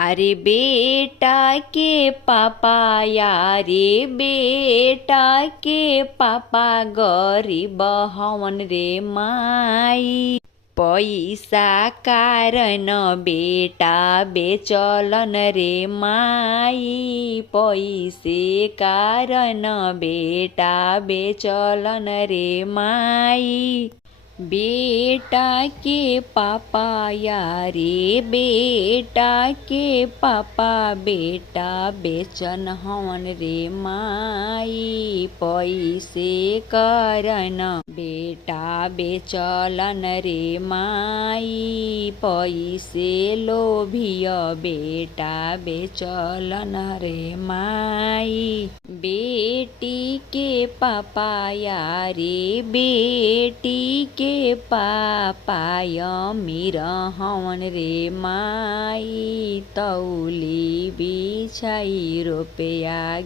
अरे बेटा के पापा यारे बेटा के पापा गरीब हवन रे माई। पैसा कारण बेटा बेचलन रे माई। पैसे कारण बेटा बेचलन रे माई। बेटा के पापा यारे बेटा के पापा बेटा बेचन हवन रे माई। पैसे कारण बेटा बेचलन रे माई। पैसे लोभिय बेटा बेचलन रे माई। बेटी के पापा यारे बेटी के पापा अमीर हवन रे माई। तौली बिछाई रुपया